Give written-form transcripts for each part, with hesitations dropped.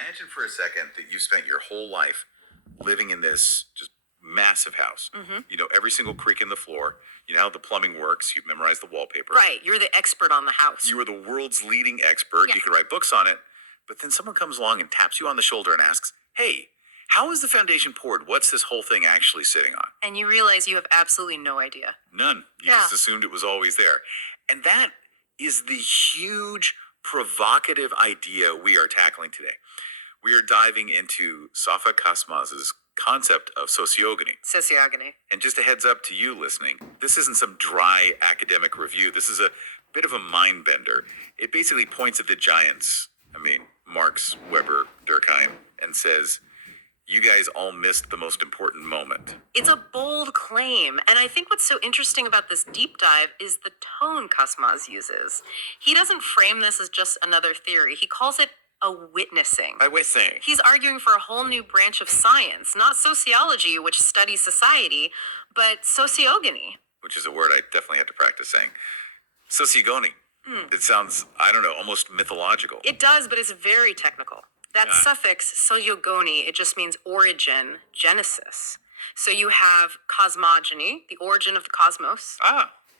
Imagine for a second that you spent your whole life living in this just massive house. You know every single creak in the floor. You know how the plumbing works. You've memorized the wallpaper. Right, you're the expert on the house. You are the world's leading expert. Yeah. You can write books on it. But then someone comes along and taps you on the shoulder and asks, "Hey, how is the foundation poured? What's this whole thing actually sitting on?" And you realize you have absolutely no idea. None. You Yeah. just assumed it was always there. And that is the huge provocative idea we are tackling today. We are diving into Safa Kaçmaz's concept of sociogony. Sociogony. And just a heads up to you listening, this isn't some dry academic review. This is a bit of a mind bender. It basically points at the giants, Marx, Weber, Durkheim, and says, you guys all missed the most important moment. It's a bold claim, and I think what's so interesting about this deep dive is the tone Kaçmaz uses. He doesn't frame this as just another theory. He calls it a witnessing. A witnessing. He's arguing for a whole new branch of science, not sociology, which studies society, but sociogony. Which is a word I definitely had to practice saying. Sociogony. It sounds, almost mythological. It does, but it's very technical. That suffix, Sociogony, it just means origin, genesis. So you have cosmogony, the origin of the cosmos.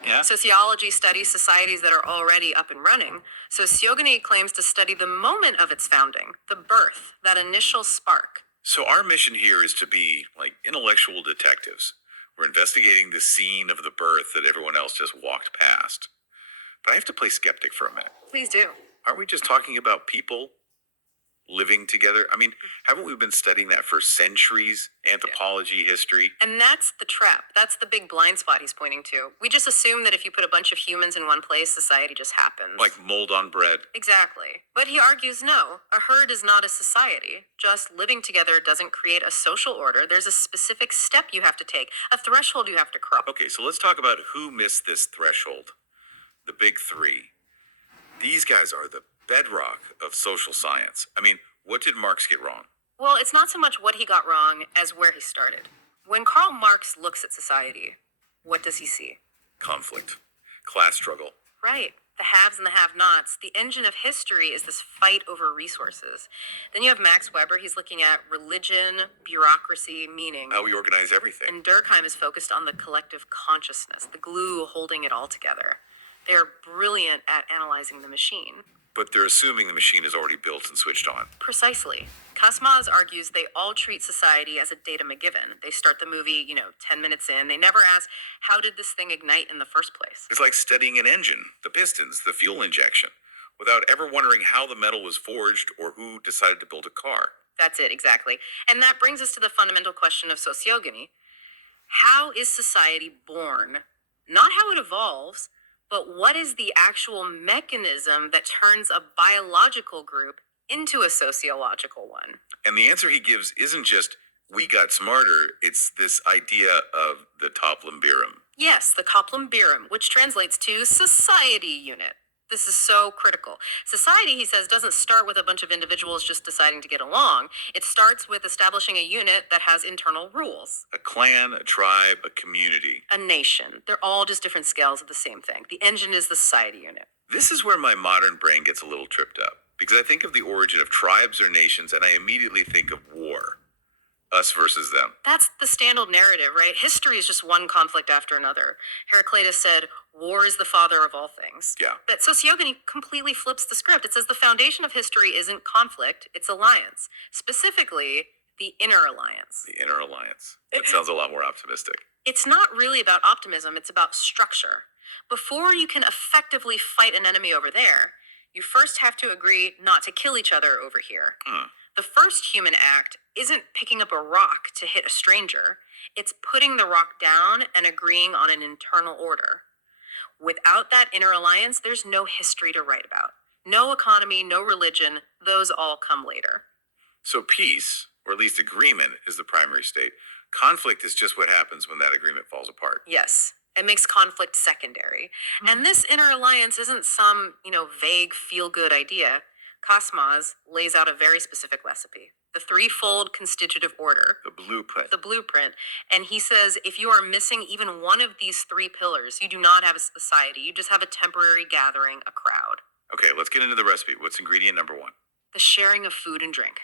Yeah. Sociology studies societies that are already up and running. Sociogony claims to study the moment of its founding, the birth, that initial spark. So our mission here is to be like intellectual detectives. We're investigating the scene of the birth that everyone else just walked past. But I have to play skeptic for a minute. Please do. Aren't we just talking about people living together? Haven't we been studying that for centuries? Anthropology, history. And that's the trap. That's the big blind spot he's pointing to. We just assume that if you put a bunch of humans in one place, society just happens. Like mold on bread. Exactly. But he argues no, a herd is not a society. Just living together doesn't create a social order. There's a specific step you have to take, a threshold you have to cross. Okay, so let's talk about who missed this threshold. The big three. These guys are the bedrock of social science. What did Marx get wrong? Well, it's not so much what he got wrong as where he started. When Karl Marx looks at society, what does he see? Conflict. Class struggle. Right. The haves and the have-nots. The engine of history is this fight over resources. Then you have Max Weber. He's looking at religion, bureaucracy, meaning. How we organize everything. And Durkheim is focused on the collective consciousness, the glue holding it all together. They're brilliant at analyzing the machine. But they're assuming the machine is already built and switched on. Precisely. Kaçmaz argues they all treat society as a datum a given. They start the movie, 10 minutes in. They never ask, how did this thing ignite in the first place? It's like studying an engine, the pistons, the fuel injection, without ever wondering how the metal was forged or who decided to build a car. That's it, exactly. And that brings us to the fundamental question of sociogony. How is society born? Not how it evolves, but what is the actual mechanism that turns a biological group into a sociological one? And the answer he gives isn't just, we got smarter, it's this idea of the Toplumberum. Yes, the Toplumberum, which translates to society unit. This is so critical. Society, he says, doesn't start with a bunch of individuals just deciding to get along. It starts with establishing a unit that has internal rules. A clan, a tribe, a community. A nation. They're all just different scales of the same thing. The engine is the society unit. This is where my modern brain gets a little tripped up, because I think of the origin of tribes or nations, and I immediately think of war. Us versus them. That's the standard narrative, right? History is just one conflict after another. Heraclitus said, war is the father of all things. Yeah. But Sociogony completely flips the script. It says the foundation of history isn't conflict, it's alliance. Specifically, the inner alliance. The inner alliance. That sounds a lot more optimistic. It's not really about optimism, it's about structure. Before you can effectively fight an enemy over there, you first have to agree not to kill each other over here. The first human act isn't picking up a rock to hit a stranger. It's putting the rock down and agreeing on an internal order. Without that inner alliance, there's no history to write about. No economy, no religion, those all come later. So peace, or at least agreement, is the primary state. Conflict is just what happens when that agreement falls apart. Yes. It makes conflict secondary. And this inner alliance isn't some, vague feel-good idea. Kaçmaz lays out a very specific recipe. The threefold constitutive order. The blueprint. The blueprint. And he says if you are missing even one of these three pillars, you do not have a society. You just have a temporary gathering, a crowd. Okay, let's get into the recipe. What's ingredient number one? The sharing of food and drink.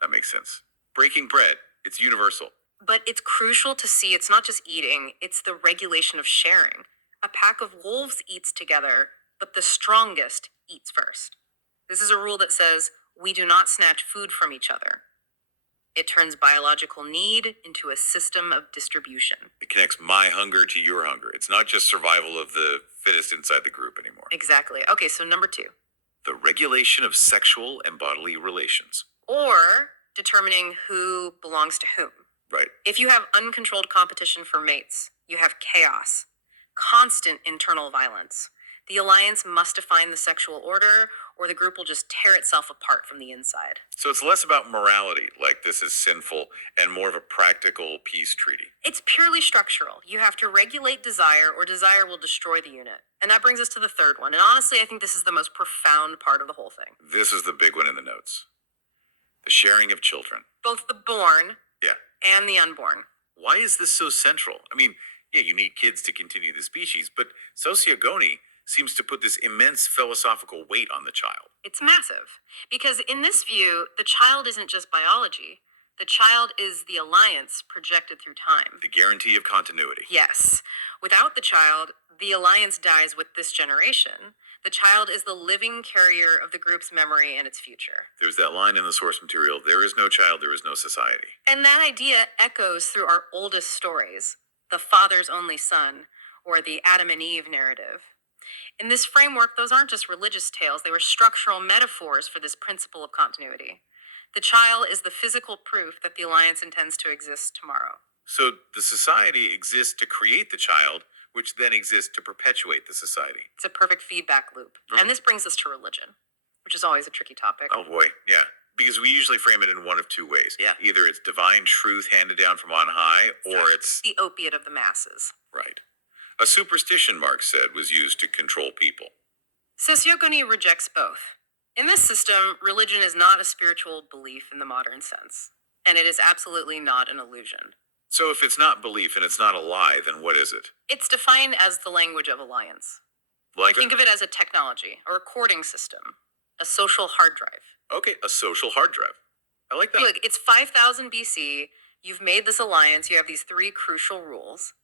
That makes sense. Breaking bread, it's universal. But it's crucial to see it's not just eating, it's the regulation of sharing. A pack of wolves eats together, but the strongest eats first. This is a rule that says we do not snatch food from each other. It turns biological need into a system of distribution. It connects my hunger to your hunger. It's not just survival of the fittest inside the group anymore. Exactly. Okay, so number 2. The regulation of sexual and bodily relations. Or determining who belongs to whom. Right. If you have uncontrolled competition for mates, you have chaos, constant internal violence. The alliance must define the sexual order, or the group will just tear itself apart from the inside. So it's less about morality, like this is sinful, and more of a practical peace treaty. It's purely structural. You have to regulate desire, or desire will destroy the unit. And that brings us to the third one. And honestly, I think this is the most profound part of the whole thing. This is the big one in the notes. The sharing of children. Both the born Yeah. and the unborn. Why is this so central? I mean, yeah, you need kids to continue the species, but Sociogony seems to put this immense philosophical weight on the child. It's massive. Because in this view, the child isn't just biology. The child is the alliance projected through time. The guarantee of continuity. Yes. Without the child, the alliance dies with this generation. The child is the living carrier of the group's memory and its future. There's that line in the source material, there is no child, there is no society. And that idea echoes through our oldest stories, the father's only son, or the Adam and Eve narrative. In this framework, those aren't just religious tales, they were structural metaphors for this principle of continuity. The child is the physical proof that the alliance intends to exist tomorrow. So the society exists to create the child, which then exists to perpetuate the society. It's a perfect feedback loop. And this brings us to religion, which is always a tricky topic. Oh boy, yeah. Because we usually frame it in one of two ways. Yeah. Either it's divine truth handed down from on high, or it's... the opiate of the masses. Right. A superstition, Marx said, was used to control people. Sociogony rejects both. In this system, religion is not a spiritual belief in the modern sense, and it is absolutely not an illusion. So if it's not belief and it's not a lie, then what is it? It's defined as the language of alliance. Like Think of it as a technology, a recording system, a social hard drive. Okay, a social hard drive. I like that. Look, it's 5000 BC. You've made this alliance. You have these 3 crucial rules.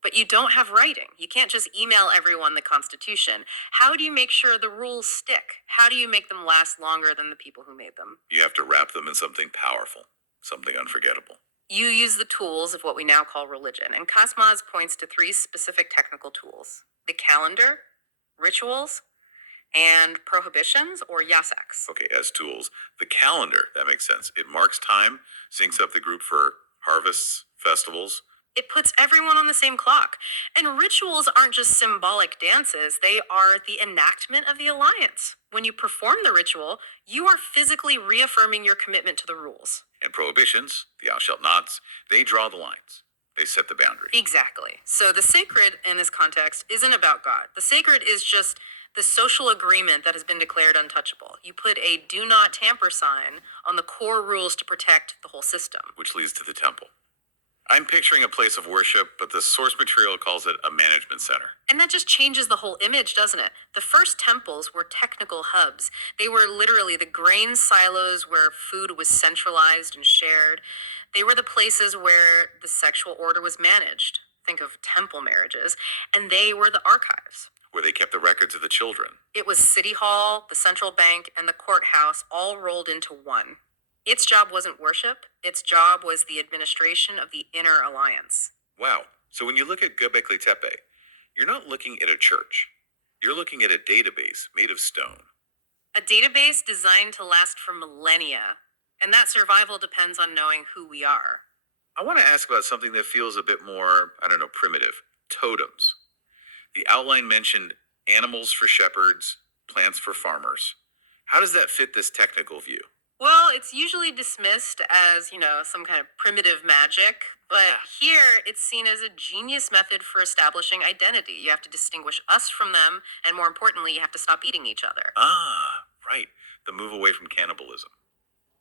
But you don't have writing. You can't just email everyone the Constitution. How do you make sure the rules stick? How do you make them last longer than the people who made them? You have to wrap them in something powerful, something unforgettable. You use the tools of what we now call religion, and Kaçmaz points to 3 specific technical tools: the calendar, rituals, and prohibitions, or yasaks. Okay, as tools. The calendar, that makes sense. It marks time, syncs up the group for harvests, festivals. It puts everyone on the same clock. And rituals aren't just symbolic dances, they are the enactment of the alliance. When you perform the ritual, you are physically reaffirming your commitment to the rules. And prohibitions, the thou shalt nots, they draw the lines. They set the boundary. Exactly. So the sacred in this context isn't about God. The sacred is just the social agreement that has been declared untouchable. You put a do not tamper sign on the core rules to protect the whole system. Which leads to the temple. I'm picturing a place of worship, but the source material calls it a management center. And that just changes the whole image, doesn't it? The first temples were technical hubs. They were literally the grain silos where food was centralized and shared. They were the places where the sexual order was managed. Think of temple marriages. And they were the archives. Where they kept the records of the children. It was City Hall, the central bank, and the courthouse all rolled into one. Its job wasn't worship. Its job was the administration of the inner alliance. Wow. So when you look at Göbekli Tepe, you're not looking at a church. You're looking at a database made of stone. A database designed to last for millennia. And that survival depends on knowing who we are. I want to ask about something that feels a bit more, primitive. Totems. The outline mentioned animals for shepherds, plants for farmers. How does that fit this technical view? Well, it's usually dismissed as, some kind of primitive magic, but here it's seen as a genius method for establishing identity. You have to distinguish us from them, and more importantly, you have to stop eating each other. Ah, right. The move away from cannibalism,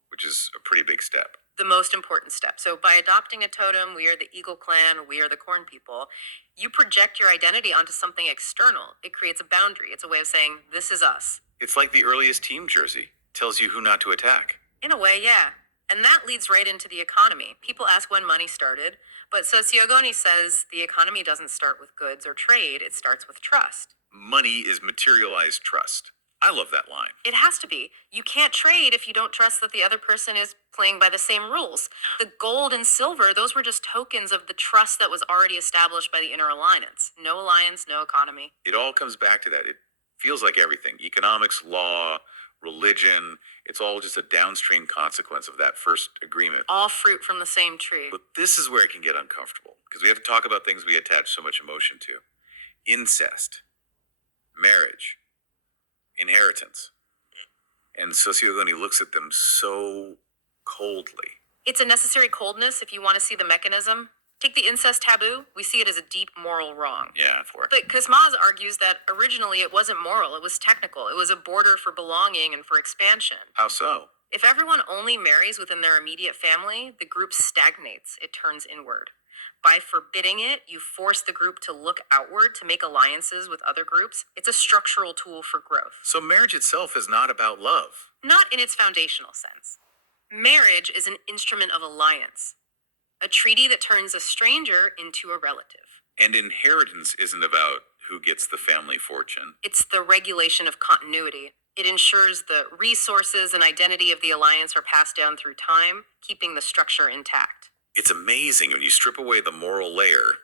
which is a pretty big step. The most important step. So by adopting a totem, we are the Eagle Clan, we are the Corn People, you project your identity onto something external. It creates a boundary. It's a way of saying, this is us. It's like the earliest team jersey. Tells you who not to attack. In a way, yeah. And that leads right into the economy. People ask when money started, but Sociogony says the economy doesn't start with goods or trade, it starts with trust. Money is materialized trust. I love that line. It has to be. You can't trade if you don't trust that the other person is playing by the same rules. The gold and silver, those were just tokens of the trust that was already established by the inner alliance. No alliance, no economy. It all comes back to that. It feels like everything. Economics, law, religion, it's all just a downstream consequence of that first agreement. All fruit from the same tree. But this is where it can get uncomfortable, because we have to talk about things we attach so much emotion to. Incest, marriage, inheritance. And Sociogony looks at them so coldly. It's a necessary coldness if you want to see the mechanism. Take the incest taboo, we see it as a deep moral wrong. Yeah, for it. But Kaçmaz argues that originally it wasn't moral, it was technical. It was a border for belonging and for expansion. How so? If everyone only marries within their immediate family, the group stagnates, it turns inward. By forbidding it, you force the group to look outward to make alliances with other groups. It's a structural tool for growth. So marriage itself is not about love. Not in its foundational sense. Marriage is an instrument of alliance, a treaty that turns a stranger into a relative. And inheritance isn't about who gets the family fortune. It's the regulation of continuity. It ensures the resources and identity of the alliance are passed down through time, keeping the structure intact. It's amazing when you strip away the moral layer,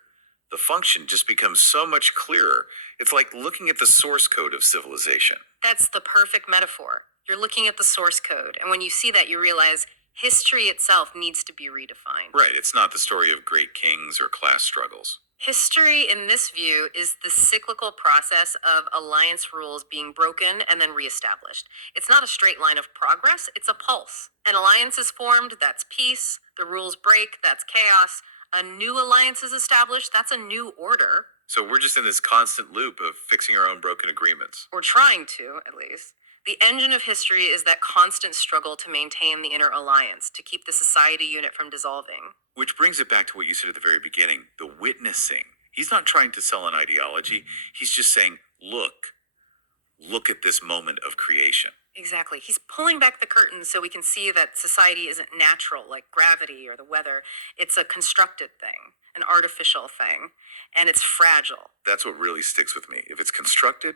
the function just becomes so much clearer. It's like looking at the source code of civilization. That's the perfect metaphor. You're looking at the source code, and when you see that, you realize history itself needs to be redefined. Right, it's not the story of great kings or class struggles. History, in this view, is the cyclical process of alliance rules being broken and then reestablished. It's not a straight line of progress, it's a pulse. An alliance is formed, that's peace. The rules break, that's chaos. A new alliance is established, that's a new order. So we're just in this constant loop of fixing our own broken agreements. Or trying to, at least. The engine of history is that constant struggle to maintain the inner alliance, to keep the society unit from dissolving. Which brings it back to what you said at the very beginning, the witnessing. He's not trying to sell an ideology. He's just saying, look at this moment of creation. Exactly. He's pulling back the curtain so we can see that society isn't natural, like gravity or the weather. It's a constructed thing, an artificial thing, and it's fragile. That's what really sticks with me. If it's constructed,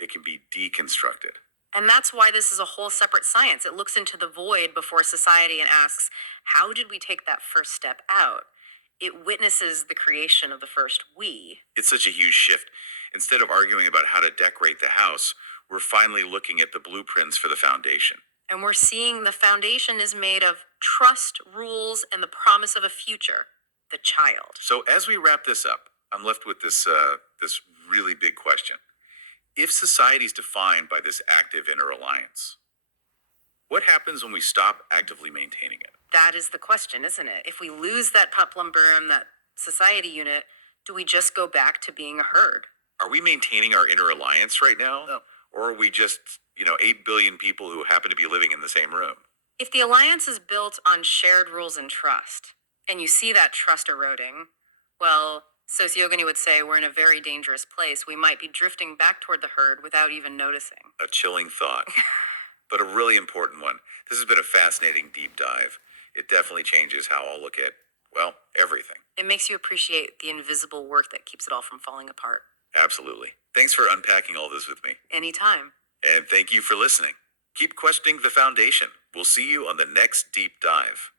it can be deconstructed. And that's why this is a whole separate science. It looks into the void before society and asks, how did we take that first step out? It witnesses the creation of the first we. It's such a huge shift. Instead of arguing about how to decorate the house, we're finally looking at the blueprints for the foundation. And we're seeing the foundation is made of trust, rules, and the promise of a future, the child. So as we wrap this up, I'm left with this really big question. If society is defined by this active inner alliance, what happens when we stop actively maintaining it? That is the question, isn't it? If we lose that peplum-burm, that society unit, do we just go back to being a herd? Are we maintaining our inner alliance right now? No. Or are we just, 8 billion people who happen to be living in the same room? If the alliance is built on shared rules and trust, and you see that trust eroding, well, Sociogony would say we're in a very dangerous place. We might be drifting back toward the herd without even noticing. A chilling thought, but a really important one. This has been a fascinating deep dive. It definitely changes how I'll look at, everything. It makes you appreciate the invisible work that keeps it all from falling apart. Absolutely. Thanks for unpacking all this with me. Anytime. And thank you for listening. Keep questioning the foundation. We'll see you on the next deep dive.